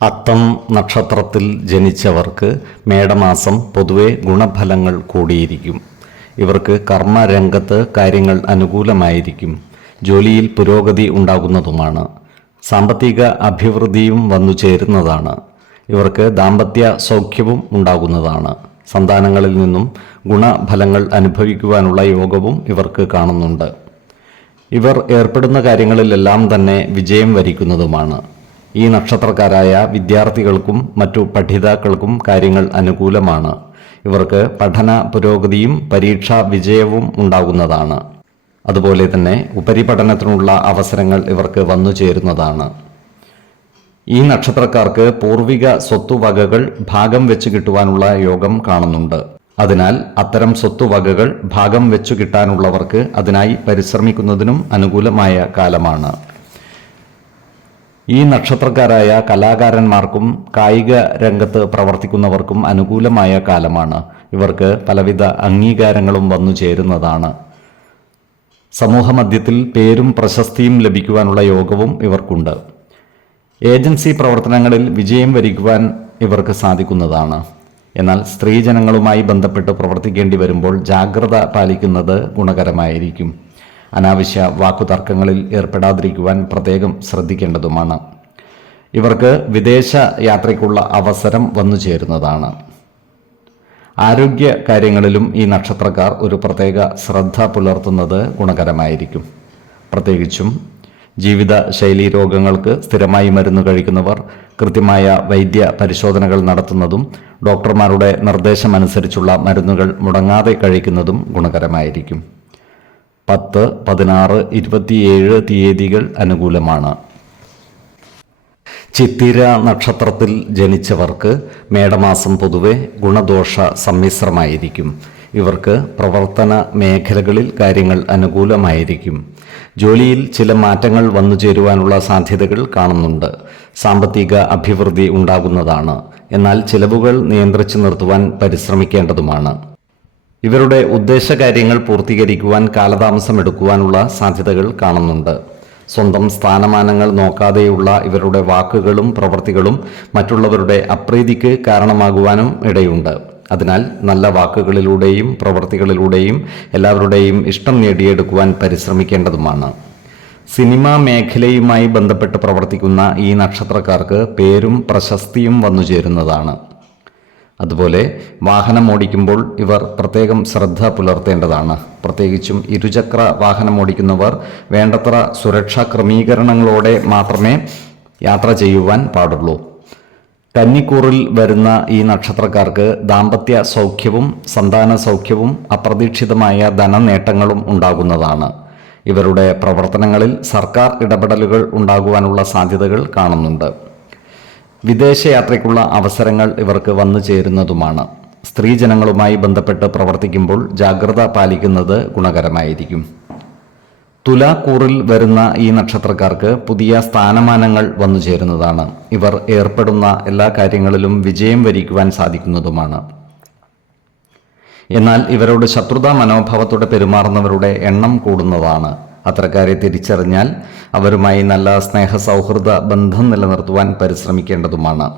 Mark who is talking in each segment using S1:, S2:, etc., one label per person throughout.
S1: അത്തം നക്ഷത്രത്തിൽ ജനിച്ചവർക്ക് മേടമാസം പൊതുവെ ഗുണഫലങ്ങൾ കൂടിയിരിക്കും. ഇവർക്ക് കർമ്മരംഗത്ത് കാര്യങ്ങൾ അനുകൂലമായിരിക്കും. ജോലിയിൽ പുരോഗതി ഉണ്ടാകുന്നതുമാണ്. സാമ്പത്തിക അഭിവൃദ്ധിയും വന്നു ചേരുന്നതാണ്. ഇവർക്ക് ദാമ്പത്യ സൗഖ്യവും ഉണ്ടാകുന്നതാണ്. സന്താനങ്ങളിൽ നിന്നും ഗുണഫലങ്ങൾ അനുഭവിക്കുവാനുള്ള യോഗവും ഇവർക്ക് കാണുന്നുണ്ട്. ഇവർ ഏർപ്പെടുന്ന കാര്യങ്ങളിലെല്ലാം തന്നെ വിജയം വരിക്കുന്നതുമാണ്. ഈ നക്ഷത്രക്കാരായ വിദ്യാർത്ഥികൾക്കും മറ്റു പഠിതാക്കൾക്കും കാര്യങ്ങൾ അനുകൂലമാണ്. ഇവർക്ക് പഠന പുരോഗതിയും പരീക്ഷാ വിജയവും ഉണ്ടാകുന്നതാണ്. അതുപോലെ തന്നെ ഉപരിപഠനത്തിനുള്ള അവസരങ്ങൾ ഇവർക്ക് വന്നു ചേരുന്നതാണ്. ഈ നക്ഷത്രക്കാർക്ക് പൂർവിക സ്വത്തുവകകൾ ഭാഗം വെച്ച് കിട്ടുവാനുള്ള യോഗം കാണുന്നുണ്ട്. അതിനാൽ അത്തരം സ്വത്തുവകകൾ ഭാഗം വെച്ചു കിട്ടാനുള്ളവർക്ക് അതിനായി പരിശ്രമിക്കുന്നതിനും അനുകൂലമായ കാലമാണ്. ഈ നക്ഷത്രക്കാരായ കലാകാരന്മാർക്കും കായിക രംഗത്ത് പ്രവർത്തിക്കുന്നവർക്കും അനുകൂലമായ കാലമാണ്. ഇവർക്ക് പലവിധ അംഗീകാരങ്ങളും വന്നു ചേരുന്നതാണ്. സമൂഹമധ്യത്തിൽ പേരും പ്രശസ്തിയും ലഭിക്കുവാനുള്ള യോഗവും ഇവർക്കുണ്ട്. ഏജൻസി പ്രവർത്തനങ്ങളിൽ വിജയം വരിക്കുവാൻ ഇവർക്ക് സാധിക്കുന്നതാണ്. എന്നാൽ സ്ത്രീജനങ്ങളുമായി ബന്ധപ്പെട്ട് പ്രവർത്തിക്കേണ്ടി വരുമ്പോൾ ജാഗ്രത പാലിക്കുന്നത് ഗുണകരമായിരിക്കും. അനാവശ്യ വാക്കുതർക്കങ്ങളിൽ ഏർപ്പെടാതിരിക്കുവാൻ പ്രത്യേകം ശ്രദ്ധിക്കേണ്ടതുമാണ്. ഇവർക്ക് വിദേശ യാത്രയ്ക്കുള്ള അവസരം വന്നു ചേരുന്നതാണ്. ആരോഗ്യ കാര്യങ്ങളിലും ഈ നക്ഷത്രക്കാർ ഒരു പ്രത്യേക ശ്രദ്ധ പുലർത്തുന്നത് ഗുണകരമായിരിക്കും. പ്രത്യേകിച്ചും ജീവിത ശൈലീ രോഗങ്ങൾക്ക് സ്ഥിരമായി മരുന്ന് കഴിക്കുന്നവർ കൃത്യമായ വൈദ്യ പരിശോധനകൾ നടത്തുന്നതും ഡോക്ടർമാരുടെ നിർദ്ദേശമനുസരിച്ചുള്ള മരുന്നുകൾ മുടങ്ങാതെ കഴിക്കുന്നതും ഗുണകരമായിരിക്കും. പത്ത് പതിനാറ് ഇരുപത്തിയേഴ് തീയതികൾ അനുകൂലമാണ്. ചിത്തിര നക്ഷത്രത്തിൽ ജനിച്ചവർക്ക് മേടമാസം പൊതുവെ ഗുണദോഷ സമ്മിശ്രമായിരിക്കും. ഇവർക്ക് പ്രവർത്തന മേഖലകളിൽ കാര്യങ്ങൾ അനുകൂലമായിരിക്കും. ജോലിയിൽ ചില മാറ്റങ്ങൾ വന്നു ചേരുവാനുള്ള സാധ്യതകൾ കാണുന്നുണ്ട്. സാമ്പത്തിക അഭിവൃദ്ധി ഉണ്ടാകുന്നതാണ്. എന്നാൽ ചിലവുകൾ നിയന്ത്രിച്ചു നിർത്തുവാൻ പരിശ്രമിക്കേണ്ടതുമാണ്. ഇവരുടെ ഉദ്ദേശകാര്യങ്ങൾ പൂർത്തീകരിക്കുവാൻ കാലതാമസം എടുക്കുവാനുള്ള സാധ്യതകൾ കാണുന്നുണ്ട്. സ്വന്തം സ്ഥാനമാനങ്ങൾ നോക്കാതെയുള്ള ഇവരുടെ വാക്കുകളും പ്രവൃത്തികളും മറ്റുള്ളവരുടെ അപ്രീതിക്ക് കാരണമാകുവാനും ഇടയുണ്ട്. അതിനാൽ നല്ല വാക്കുകളിലൂടെയും പ്രവൃത്തികളിലൂടെയും എല്ലാവരുടെയും ഇഷ്ടം നേടിയെടുക്കുവാൻ പരിശ്രമിക്കേണ്ടതുമാണ്. സിനിമാ മേഖലയുമായി ബന്ധപ്പെട്ട് പ്രവർത്തിക്കുന്ന ഈ നക്ഷത്രക്കാർക്ക് പേരും പ്രശസ്തിയും വന്നു ചേരുന്നതാണ് അതുപോലെ വാഹനം ഓടിക്കുമ്പോൾ ഇവർ പ്രത്യേകം ശ്രദ്ധ പുലർത്തേണ്ടതാണ്. പ്രത്യേകിച്ചും ഇരുചക്ര വാഹനം ഓടിക്കുന്നവർ വേണ്ടത്ര സുരക്ഷാ ക്രമീകരണങ്ങളോടെ മാത്രമേ യാത്ര ചെയ്യുവാൻ പാടുള്ളൂ. കന്നിക്കൂറിൽ വരുന്ന ഈ നക്ഷത്രക്കാർക്ക് ദാമ്പത്യ സൗഖ്യവും സന്താന സൗഖ്യവും അപ്രതീക്ഷിതമായ ധനനേട്ടങ്ങളും ഉണ്ടാകുന്നതാണ്. ഇവരുടെ പ്രവർത്തനങ്ങളിൽ സർക്കാർ ഇടപെടലുകൾ ഉണ്ടാകുവാനുള്ള സാധ്യതകൾ കാണുന്നുണ്ട്. വിദേശയാത്രയ്ക്കുള്ള അവസരങ്ങൾ ഇവർക്ക് വന്നു ചേരുന്നതുമാണ്. സ്ത്രീജനങ്ങളുമായി ബന്ധപ്പെട്ട് പ്രവർത്തിക്കുമ്പോൾ ജാഗ്രത പാലിക്കുന്നത് ഗുണകരമായിരിക്കും. തുലാക്കൂറിൽ വരുന്ന ഈ നക്ഷത്രക്കാർക്ക് പുതിയ സ്ഥാനമാനങ്ങൾ വന്നു ചേരുന്നതാണ്. ഇവർ ഏർപ്പെടുന്ന എല്ലാ കാര്യങ്ങളിലും വിജയം വരിക്കുവാൻ സാധിക്കുന്നതുമാണ്. എന്നാൽ ഇവരോട് ശത്രുതാ മനോഭാവത്തോടെ പെരുമാറുന്നവരുടെ എണ്ണം കൂടുന്നതാണ്. അത്തരക്കാരെ തിരിച്ചറിഞ്ഞാൽ അവരുമായി നല്ല സ്നേഹ സൗഹൃദ ബന്ധം നിലനിർത്തുവാൻ പരിശ്രമിക്കേണ്ടതുമാണ്.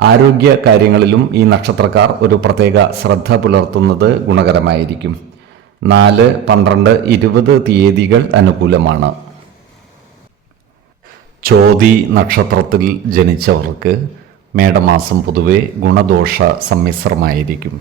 S1: ആരോഗ്യ കാര്യങ്ങളിലും ഈ നക്ഷത്രക്കാർ ഒരു പ്രത്യേക ശ്രദ്ധ പുലർത്തുന്നത് ഗുണകരമായിരിക്കും. നാല് പന്ത്രണ്ട് ഇരുപത് തീയതികൾ അനുകൂലമാണ്. ചോതി നക്ഷത്രത്തിൽ ജനിച്ചവർക്ക് മേടമാസം പൊതുവെ ഗുണദോഷ സമ്മിശ്രമായിരിക്കും.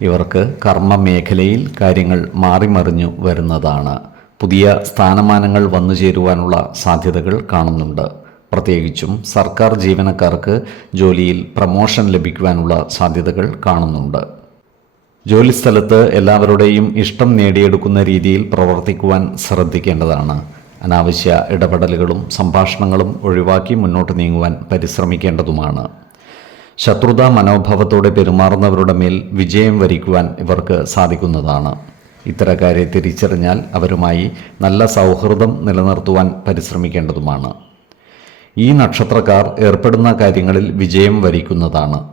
S1: ഇവർക്ക് കർമ്മ മേഖലയിൽ കാര്യങ്ങൾ മാറിമറിഞ്ഞു വരുന്നതാണ്. പുതിയ സ്ഥാനമാനങ്ങൾ വന്നു ചേരുവാനുള്ള സാധ്യതകൾ കാണുന്നുണ്ട്. പ്രത്യേകിച്ചും സർക്കാർ ജീവനക്കാർക്ക് ജോലിയിൽ പ്രമോഷൻ ലഭിക്കുവാനുള്ള സാധ്യതകൾ കാണുന്നുണ്ട്. ജോലിസ്ഥലത്ത് എല്ലാവരുടെയും ഇഷ്ടം നേടിയെടുക്കുന്ന രീതിയിൽ പ്രവർത്തിക്കുവാൻ ശ്രദ്ധിക്കേണ്ടതാണ്. അനാവശ്യ ഇടപെടലുകളും സംഭാഷണങ്ങളും ഒഴിവാക്കി മുന്നോട്ട് നീങ്ങുവാൻ പരിശ്രമിക്കേണ്ടതുമാണ്. ശത്രുതാ മനോഭാവത്തോടെ പെരുമാറുന്നവരുടെ മേൽ വിജയം വരിക്കുവാൻ ഇവർക്ക് സാധിക്കുന്നതാണ്. ഇത്തരക്കാരെ തിരിച്ചറിഞ്ഞാൽ അവരുമായി നല്ല സൗഹൃദം നിലനിർത്തുവാൻ പരിശ്രമിക്കേണ്ടതുമാണ്. ഈ നക്ഷത്രക്കാർ ഏർപ്പെടുന്ന കാര്യങ്ങളിൽ വിജയം വരിക്കുന്നതാണ്.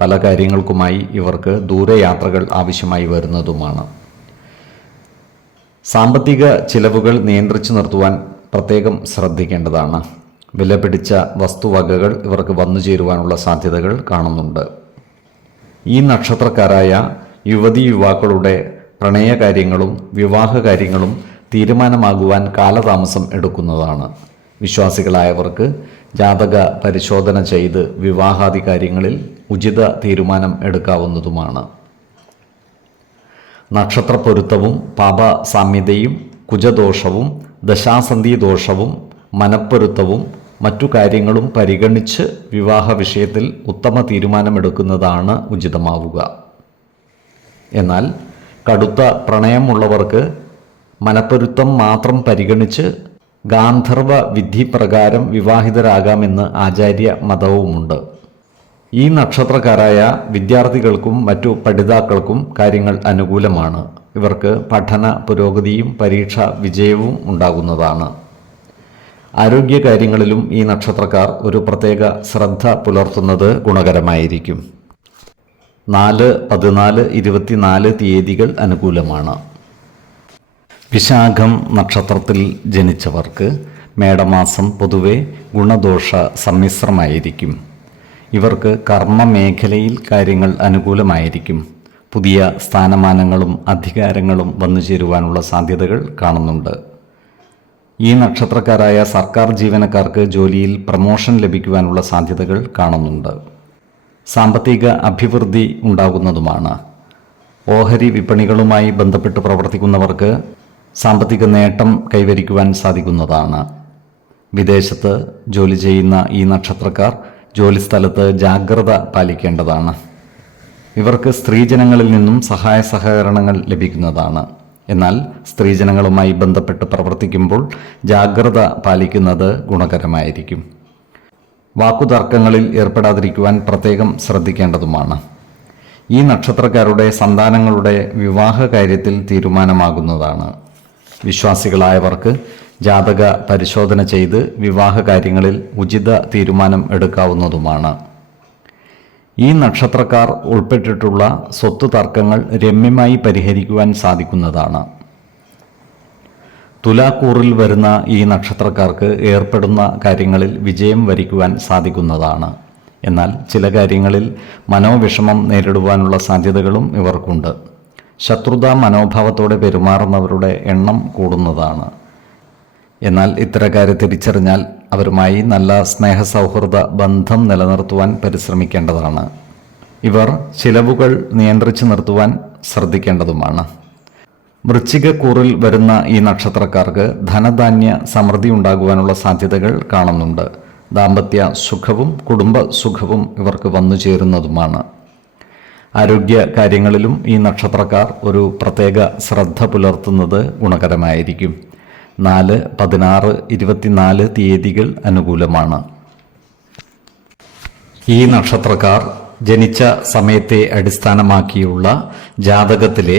S1: പല കാര്യങ്ങൾക്കുമായി ഇവർക്ക് ദൂരയാത്രകൾ ആവശ്യമായി വരുന്നതുമാണ്. സാമ്പത്തിക ചിലവുകൾ നിയന്ത്രിച്ചു നിർത്തുവാൻ പ്രത്യേകം ശ്രദ്ധിക്കേണ്ടതാണ്. വിലപിടിച്ച വസ്തുവകകൾ ഇവർക്ക് വന്നു ചേരുവാനുള്ള സാധ്യതകൾ കാണുന്നുണ്ട്. ഈ നക്ഷത്രക്കാരായ യുവതി യുവാക്കളുടെ പ്രണയകാര്യങ്ങളും വിവാഹ കാര്യങ്ങളും തീരുമാനമാകുവാൻ കാലതാമസം എടുക്കുന്നതാണ്. വിശ്വാസികളായവർക്ക് ജാതക പരിശോധന ചെയ്ത് വിവാഹാദി കാര്യങ്ങളിൽ ഉചിത തീരുമാനം എടുക്കാവുന്നതുമാണ്. നക്ഷത്രപ്പൊരുത്തവും പാപ സാമ്യതയും കുജദോഷവും ദശാസന്ധി ദോഷവും മനപ്പൊരുത്തവും മറ്റു കാര്യങ്ങളും പരിഗണിച്ച് വിവാഹ വിഷയത്തിൽ ഉത്തമ തീരുമാനമെടുക്കുന്നതാണ് ഉചിതമാവുക. എന്നാൽ കടുത്ത പ്രണയമുള്ളവർക്ക് മനപ്പൊരുത്തം മാത്രം പരിഗണിച്ച് ഗാന്ധർവ വിധി പ്രകാരം വിവാഹിതരാകാമെന്ന് ആചാര്യ മതവുമുണ്ട്. ഈ നക്ഷത്രക്കാരായ വിദ്യാർത്ഥികൾക്കും മറ്റു പഠിതാക്കൾക്കും കാര്യങ്ങൾ അനുകൂലമാണ്. ഇവർക്ക് പഠന പുരോഗതിയും പരീക്ഷ വിജയവും ഉണ്ടാകുന്നതാണ്. ആരോഗ്യകാര്യങ്ങളിലും ഈ നക്ഷത്രക്കാർ ഒരു പ്രത്യേക ശ്രദ്ധ പുലർത്തുന്നത് ഗുണകരമായിരിക്കും. നാല് പതിനാല് ഇരുപത്തിനാല് തീയതികൾ അനുകൂലമാണ്. വിശാഖം നക്ഷത്രത്തിൽ ജനിച്ചവർക്ക് മേടമാസം പൊതുവെ ഗുണദോഷ സമ്മിശ്രമായിരിക്കും. ഇവർക്ക് കർമ്മ മേഖലയിൽ കാര്യങ്ങൾ അനുകൂലമായിരിക്കും. പുതിയ സ്ഥാനമാനങ്ങളും അധികാരങ്ങളും വന്നു ചേരുവാനുള്ള സാധ്യതകൾ കാണുന്നുണ്ട്. ഈ നക്ഷത്രക്കാരായ സർക്കാർ ജീവനക്കാർക്ക് ജോലിയിൽ പ്രമോഷൻ ലഭിക്കുവാനുള്ള സാധ്യതകൾ കാണുന്നുണ്ട്. സാമ്പത്തിക അഭിവൃദ്ധി ഉണ്ടാകുന്നതുമാണ്. ഓഹരി വിപണികളുമായി ബന്ധപ്പെട്ട് പ്രവർത്തിക്കുന്നവർക്ക് സാമ്പത്തിക നേട്ടം കൈവരിക്കുവാൻ സാധിക്കുന്നതാണ്. വിദേശത്ത് ജോലി ചെയ്യുന്ന ഈ നക്ഷത്രക്കാർ ജോലിസ്ഥലത്ത് ജാഗ്രത പാലിക്കേണ്ടതാണ്. ഇവർക്ക് സ്ത്രീജനങ്ങളിൽ നിന്നും സഹായ സഹകരണങ്ങൾ ലഭിക്കുന്നതാണ്. എന്നാൽ സ്ത്രീജനങ്ങളുമായി ബന്ധപ്പെട്ട് പ്രവർത്തിക്കുമ്പോൾ ജാഗ്രത പാലിക്കുന്നത് ഗുണകരമായിരിക്കും. വാക്കുതർക്കങ്ങളിൽ ഏർപ്പെടാതിരിക്കുവാൻ പ്രത്യേകം ശ്രദ്ധിക്കേണ്ടതുമാണ്. ഈ നക്ഷത്രക്കാരുടെ സന്താനങ്ങളുടെ വിവാഹ കാര്യത്തിൽ തീരുമാനമാകുന്നതാണ്. വിശ്വാസികളായവർക്ക് ജാതക പരിശോധന ചെയ്ത് വിവാഹ കാര്യങ്ങളിൽ ഉചിത തീരുമാനം എടുക്കാവുന്നതുമാണ്. ഈ നക്ഷത്രക്കാർ ഉൾപ്പെട്ടിട്ടുള്ള സ്വത്ത് തർക്കങ്ങൾ രമ്യമായി പരിഹരിക്കുവാൻ സാധിക്കുന്നതാണ്. തുലാക്കൂറിൽ വരുന്ന ഈ നക്ഷത്രക്കാർക്ക് ഏർപ്പെടുന്ന കാര്യങ്ങളിൽ വിജയം വരിക്കുവാൻ സാധിക്കുന്നതാണ്. എന്നാൽ ചില കാര്യങ്ങളിൽ മനോവിഷമം നേരിടുവാനുള്ള സാധ്യതകളും ഇവർക്കുണ്ട്. ശത്രുതാ മനോഭാവത്തോടെ പെരുമാറുന്നവരുടെ എണ്ണം കൂടുന്നതാണ്. എന്നാൽ ഇത്തരക്കാരെ തിരിച്ചറിഞ്ഞാൽ അവരുമായി നല്ല സ്നേഹ സൗഹൃദ ബന്ധം നിലനിർത്തുവാൻ പരിശ്രമിക്കേണ്ടതാണ്. ഇവർ ചിലവുകൾ നിയന്ത്രിച്ചു നിർത്തുവാൻ ശ്രദ്ധിക്കേണ്ടതുമാണ്. വൃശ്ചികക്കൂറിൽ വരുന്ന ഈ നക്ഷത്രക്കാർക്ക് ധനധാന്യ സമൃദ്ധി ഉണ്ടാകുവാനുള്ള സാധ്യതകൾ കാണുന്നുണ്ട്. ദാമ്പത്യ സുഖവും കുടുംബ സുഖവും ഇവർക്ക് വന്നു ചേരുന്നതുമാണ്. ആരോഗ്യ കാര്യങ്ങളിലും ഈ നക്ഷത്രക്കാർ ഒരു പ്രത്യേക ശ്രദ്ധ പുലർത്തുന്നത് ഗുണകരമായിരിക്കും. നാല് പതിനാറ് ഇരുപത്തിനാല് തീയതികൾ അനുകൂലമാണ്. ഈ നക്ഷത്രക്കാർ ജനിച്ച സമയത്തെ അടിസ്ഥാനമാക്കിയുള്ള ജാതകത്തിലെ